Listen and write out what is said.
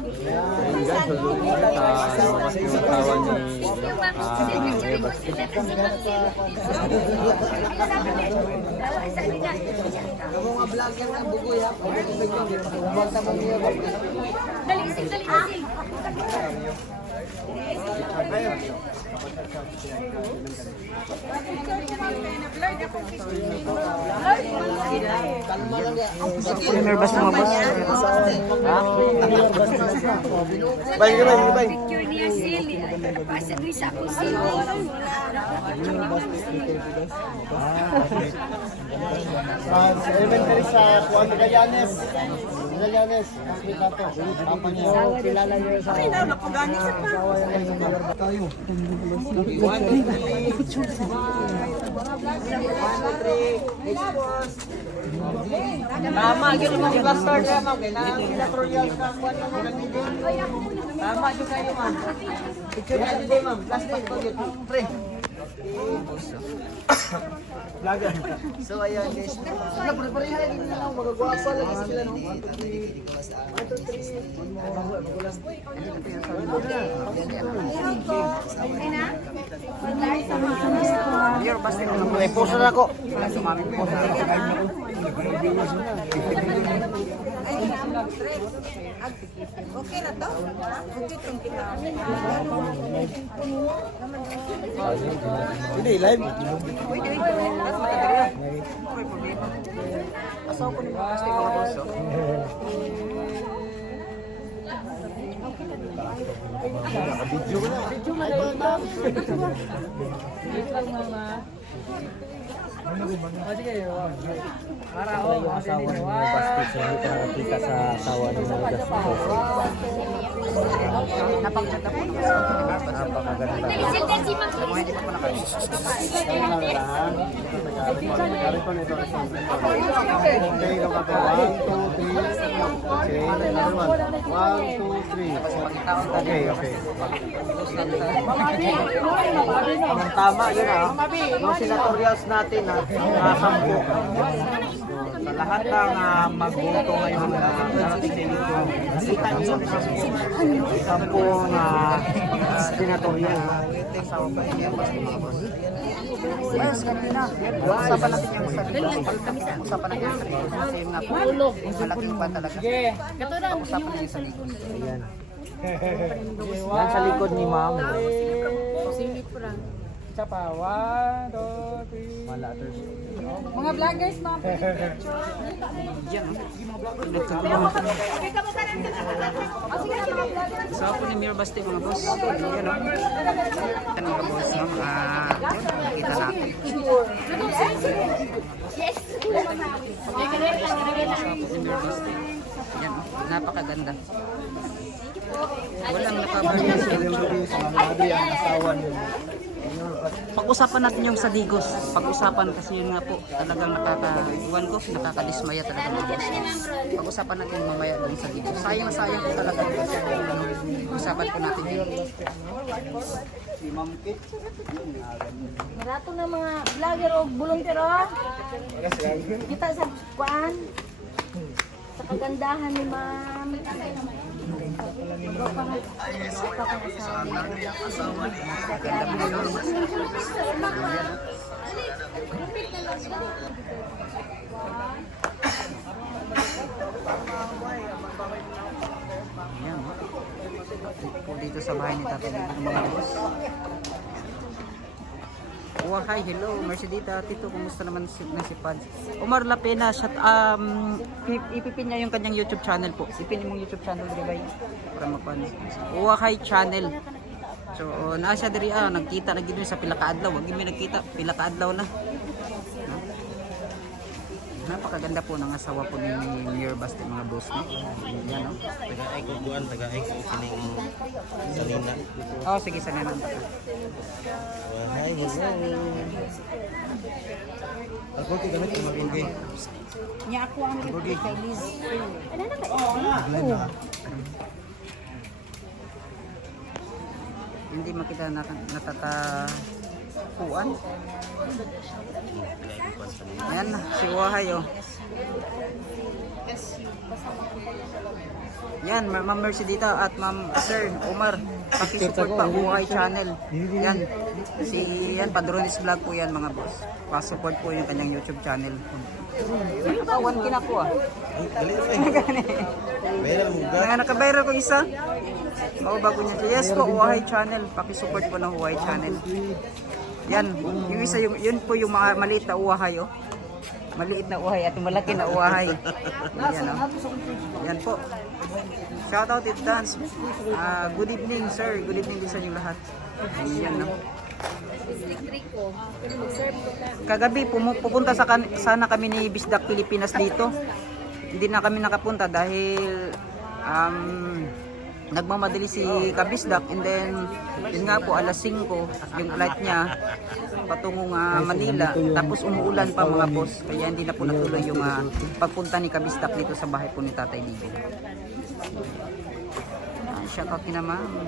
Ayun guys, sa kawan ni Kamu nga vlogger na bugoy ha. Kumanta mo niya. Dali, isig, dali, isig. Kalma lang ya. Nervous mga boss. Bay, bay, bay. Picture niya silly. Pasa doon sa ako silly. Sa elementary sa Juan Magallanes. Magallanes, kita to. Papa niya. Kilala niyo sa tayo. Tama, yun yung mga blaster niya, ma'am. Kailangan nila Royal ka. Tama, yun kayo, ma'am. Picture niya din, ma'am. Last day, ito yun. Pre. Vlogger. So, ayun, guys. Sila, pare-pareha din nila. Magagwapa lagi sila, no? 1, 2, 3. 1, 2, 3. Ay, magulas. Mayor, basta ko May posa na ako. Okay na to? Okay itong Hindi, live. asaw ko ni basta mga boss. Video ko na. Asawa ni Basket sa hindi ka nakakita sa asawa ni Nagas. Napakaganda po. Napakaganda. Isig, dali, mag- Okay, okay. Ang tama, yun ah. Yung senatorials natin ha, 10. Sa lahat ng magboto ngayon na darating dito, nakita niyo yung 10 senatorial. Kasama pa niya mga boss. Ayos kanina. Usapan natin yung sarili. Usapan natin yung sarili. Kasi nga po, malaking pa talaga. Usapan natin yung sarili. Ayan. Yan sa likod ni ma'am. Isa pa. 1, 2, 3. Malaters. Mga vloggers, mga So po ni Mayor Basti mga boss. Yan o. Yan mga boss. No? Nakita natin. Yes. Ni Mayor Basti. Yan o. Napakaganda. Walang nakabalik sa pag-usapan natin yung sa Digos. Pag-usapan kasi yun nga po, talagang nakaka-iwan ko, nakakadismaya talaga mga boss. Pag-usapan natin mamaya dun sa Digos. Sayang na sayang po talaga kasi usapan po natin yun. Marato na mga vlogger o buluntero. Kita sa kuan. Sa kagandahan ni ma'am. Ayan, po dito sa bahay ni Tatay Digos mga boss. Oh, hi, hello, Mercedita, Tito, kumusta naman si Pads? Omar Lapena, ipipin niya yung kanyang YouTube channel po. Ipin mong YouTube channel, di ba? Para mapan. Oh, hi, channel. So, nasa diri nagkita na gid sa Pilakaadlaw. Wag mi nagkita, Pilakaadlaw na. Napakaganda po ng asawa po ni Mayor Basti mga boss, no? Yan, no? Taga-ay ko buwan, taga-ay ko kining salina. Oh, sige, sana nang taka. Hi, hello. Ako gamit ko mag-ingay. Niya ako ang kay Liz. Ano na ba? Hindi makita natatapuan. Yan, si Wahay, oh. Yan, Ma'am Mercy dito at Ma'am Sir Omar. Pakisupport pa Buhay Channel. Yan. Yan, Padrones Vlog po yan mga boss. Pasupport po yung kanyang YouTube channel. One kina po ah. Nakabayro ko isa. Bago niya. Yes po, Buhay Channel. Pakisupport po ng Buhay Channel. Yan, yung isa yun po yung mga maliit na uwahay oh. Maliit na uwahay at malaki na uwahay. Yan oh. Yan po. Shout out it dance. Good evening sir. Good evening din sa inyo lahat. Yan no. Kagabi pupunta sana kami ni Bisdak Pilipinas dito. Hindi na kami nakapunta dahil nagmamadali si Kabisdak and then yun nga po alas 5 yung flight niya patungong Manila tapos umuulan pa mga boss kaya hindi na po natuloy yung pagpunta ni Kabisdak dito sa bahay po ni Tatay Digo. Shout out kina ma'am.